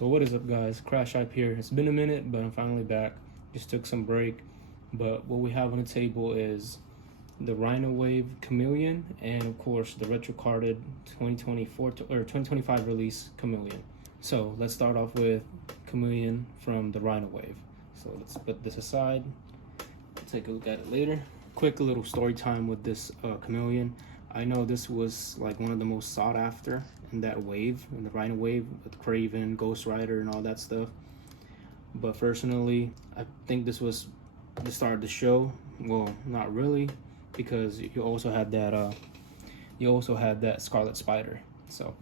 So what is up, guys? CRSHXHYPE here. It's been a minute, but I'm finally back. Just took some break. But what we have on the table is the Rhino Wave Chameleon, and of course the retro carded 2024 or 2025 release Chameleon. So let's start off with Chameleon from the Rhino Wave. So let's put this aside. Take a look at it later. Quick little story time with this Chameleon. I know this was like one of the most sought after in that wave, in the Rhino Wave, with Craven, Ghost Rider, and all that stuff. But personally, I think this was the start of the show. Well, not really, because you also had that Scarlet Spider. So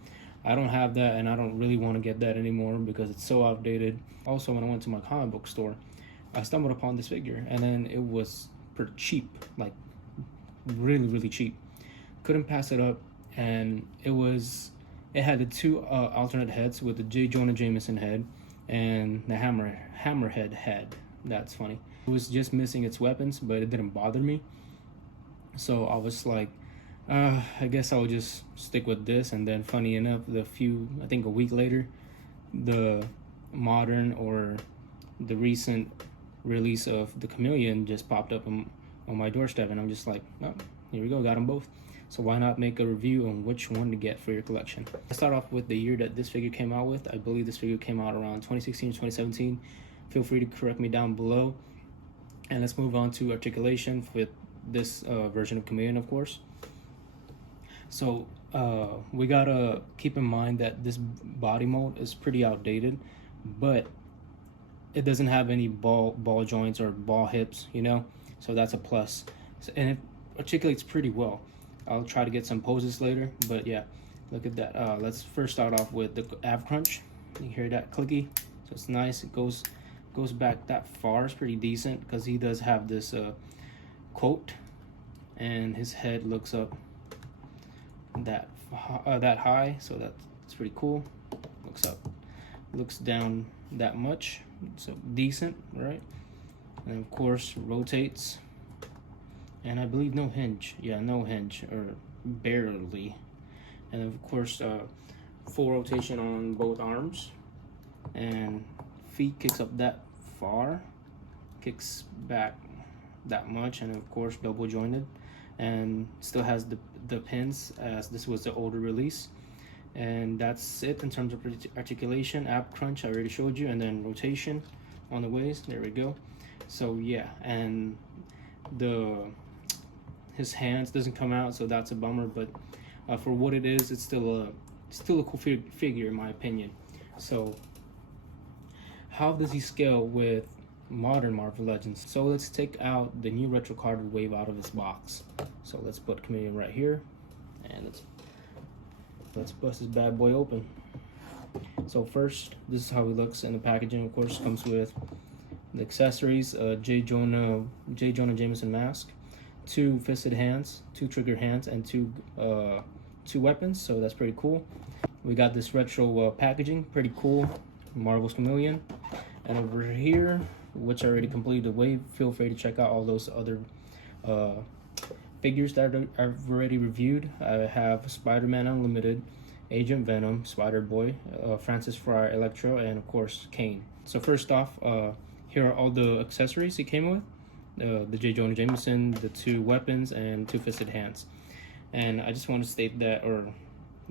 I don't have that, and I don't really want to get that anymore because it's so outdated. Also, when I went to my comic book store, I stumbled upon this figure, and then it was pretty cheap, like really cheap. Couldn't pass it up, and it had the two alternate heads with the J. Jonah Jameson head and the Hammerhead head. That's funny. It was just missing its weapons, but it didn't bother me. So I was like, I guess I'll just stick with this. And then, funny enough, I think a week later, the modern or the recent release of the Chameleon just popped up on my doorstep, and I'm just like, oh, here we go, got them both. So why not make a review on which one to get for your collection? Let's start off with the year that this figure came out with. I believe this figure came out around 2016 or 2017. Feel free to correct me down below. And let's move on to articulation with this version of Chameleon, of course. So we gotta keep in mind that this body mold is pretty outdated, but it doesn't have any ball joints or ball hips, you know, so that's a plus. And it articulates pretty well. I'll try to get some poses later, but yeah, look at that. Let's first start off with the ab crunch. You hear that clicky? So it's nice. It goes back that far. It's pretty decent because he does have this quote, and his head looks up that high, so that's pretty cool. Looks down that much, so decent, right? And of course rotates, and I believe no hinge. Yeah, no hinge, or barely. And of course full rotation on both arms, and feet kicks up that far, kicks back that much, and of course double jointed, and still has the pins as this was the older release. And that's it in terms of articulation. Ab crunch I already showed you, and then rotation on the waist. There we go. So yeah, and his hands doesn't come out, so that's a bummer, but for what it is, it's still a cool figure in my opinion. So how does he scale with modern Marvel Legends? So let's take out the new retro carded wave out of his box. So let's put Chameleon right here, and let's bust this bad boy open. So first, this is how he looks in the packaging. Of course, comes with the accessories: J. Jonah Jameson mask, 2 fisted hands, 2 trigger hands, and two weapons. So that's pretty cool. We got this retro packaging, pretty cool. Marvel's Chameleon. And over here, which I already completed the wave, feel free to check out all those other figures that I've already reviewed. I have Spider-Man Unlimited, Agent Venom, Spider-Boy, Francis Fry, Electro, and of course Kane. So first off, here are all the accessories he came with. The J. Jonah Jameson, the 2 weapons, and 2 fisted hands. And I just want to state that, or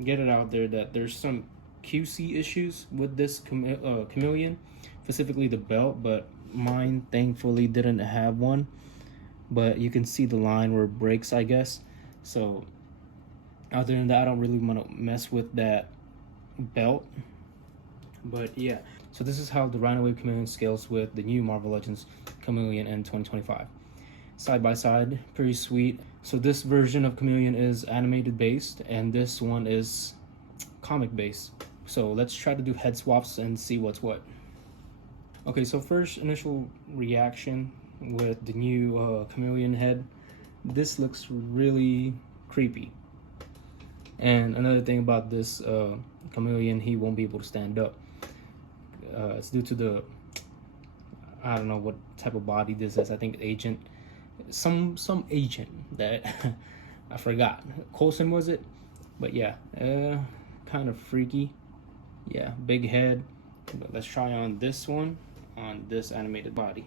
get it out there, that there's some QC issues with this Chameleon, specifically the belt, but mine thankfully didn't have one. But you can see the line where it breaks, I guess. So other than that, I don't really want to mess with that belt. But yeah, so this is how the Rhino Wave Chameleon scales with the new Marvel Legends Chameleon in 2025. Side by side, pretty sweet. So this version of Chameleon is animated based, and this one is comic based. So let's try to do head swaps and see what's what. Okay, so first initial reaction with the new Chameleon head. This looks really creepy. And another thing about this Chameleon, he won't be able to stand up. It's due to the, I don't know what type of body this is. I think agent, some agent that I forgot. Coulson was it? But yeah, kind of freaky. Yeah, big head, But let's try on this one, on this animated body.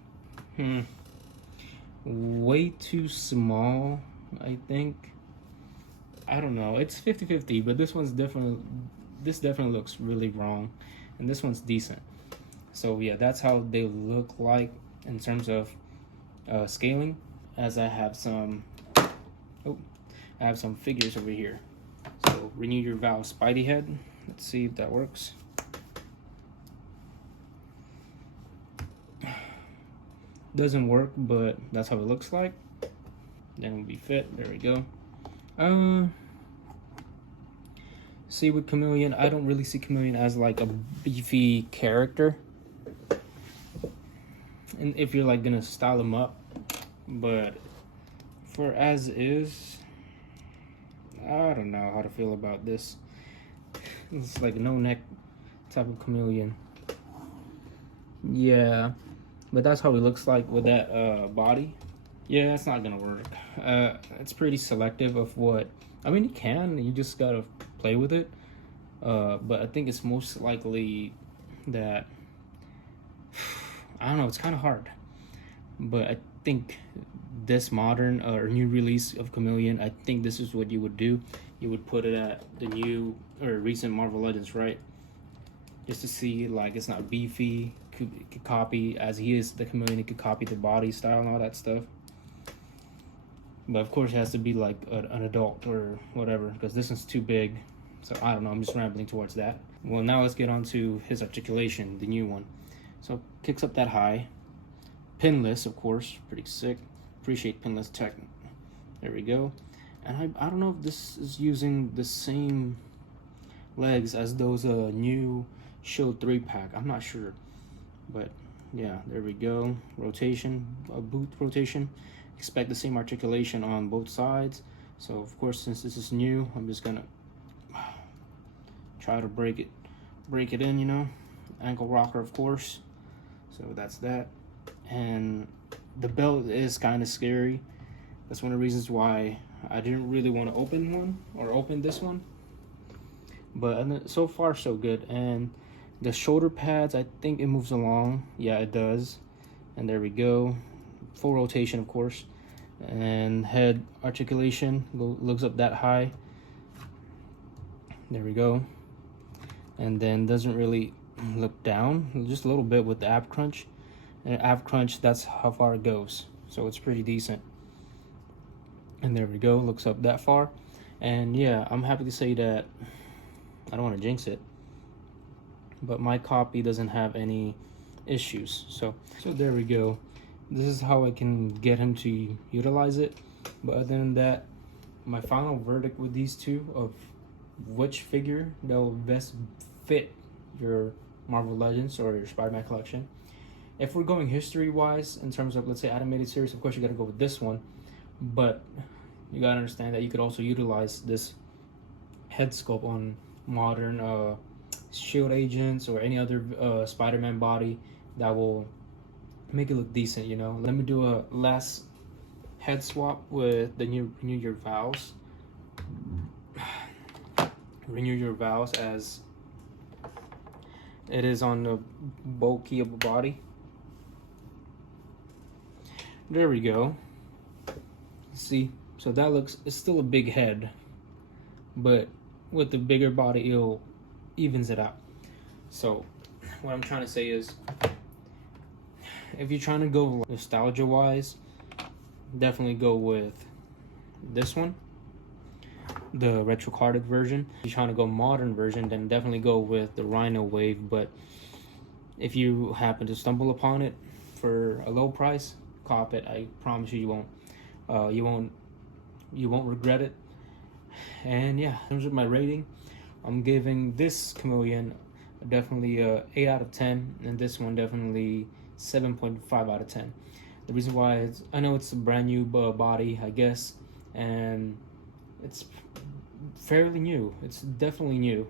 Way too small, I think. I don't know, it's 50-50, but this definitely looks really wrong, and this one's decent. So yeah, that's how they look like in terms of scaling. As I have some figures over here. So Renew Your Vows Spidey head. Let's see if that works. Doesn't work, but that's how it looks like. Then we'll be fit. There we go. See, with Chameleon, I don't really see Chameleon as like a beefy character. And if you're like gonna style him up, but for as is, I don't know how to feel about this. It's like no neck type of Chameleon. Yeah, but that's how he looks like with that body. Yeah, that's not gonna work. It's pretty selective of what, I mean, you can, you just gotta play with it. But I think it's most likely that, I don't know, it's kind of hard. But I think this modern or new release of Chameleon, I think this is what you would do. You would put it at the new or recent Marvel Legends, right? Just to see like it's not beefy, could copy, as he is the Chameleon, he could copy the body style and all that stuff. But of course it has to be like an adult or whatever, because this one's too big. So I don't know, I'm just rambling towards that. Well, now let's get on to his articulation, the new one. So kicks up that high. Pinless, of course, pretty sick. Appreciate pinless tech. There we go. And I don't know if this is using the same legs as those new Shield 3-pack. I'm not sure. But yeah, there we go. Rotation, boot rotation. Expect the same articulation on both sides. So of course, since this is new, I'm just gonna try to break it in, you know. Ankle rocker, of course. So that's that. And the belt is kind of scary. That's one of the reasons why I didn't really want to open this one. But so far so good. And the shoulder pads, I think it moves along. Yeah, it does. And there we go. Full rotation, of course. And head articulation looks up that high. There we go. And then doesn't really look down, just a little bit with the ab crunch. And ab crunch, that's how far it goes. So it's pretty decent. And there we go, looks up that far. And yeah, I'm happy to say that, I don't want to jinx it, but my copy doesn't have any issues. So there we go. This is how I can get him to utilize it. But other than that, my final verdict with these two of which figure that will best fit your Marvel Legends or your Spider-Man collection. If we're going history-wise, in terms of, let's say, animated series, of course you gotta go with this one. But you gotta understand that you could also utilize this head sculpt on modern Shield agents or any other Spider-Man body that will make it look decent, you know. Let me do a last head swap with the new Renew Your Vows. Renew Your Vows, as it is on the bulky of the body. There we go. See, so that looks, it's still a big head, but with the bigger body, it evens it out. So what I'm trying to say is, if you're trying to go nostalgia wise, definitely go with this one, the retro carded version. If you're trying to go modern version, then definitely go with the Rhino wave. But if you happen to stumble upon it for a low price, cop it. I promise you won't. You won't regret it. And yeah, in terms of my rating, I'm giving this Chameleon definitely 8 out of 10, and this one definitely 7.5 out of 10. The reason why is, I know it's a brand new body, I guess, and it's fairly new. It's definitely new.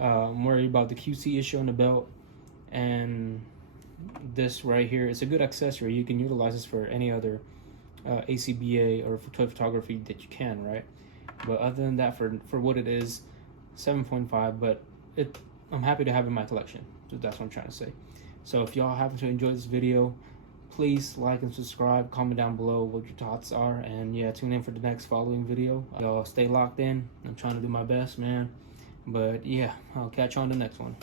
I'm worried about the QC issue on the belt, and this right here is a good accessory. You can utilize this for any other ACBA or toy photography that you can, right? But other than that, for what it is, 7.5. But I'm happy to have it in my collection. That's what I'm trying to say. So if y'all happen to enjoy this video, please like and subscribe, comment down below what your thoughts are, and yeah, tune in for the next following video. Y'all stay locked in. I'm trying to do my best, man. But yeah, I'll catch you on the next one.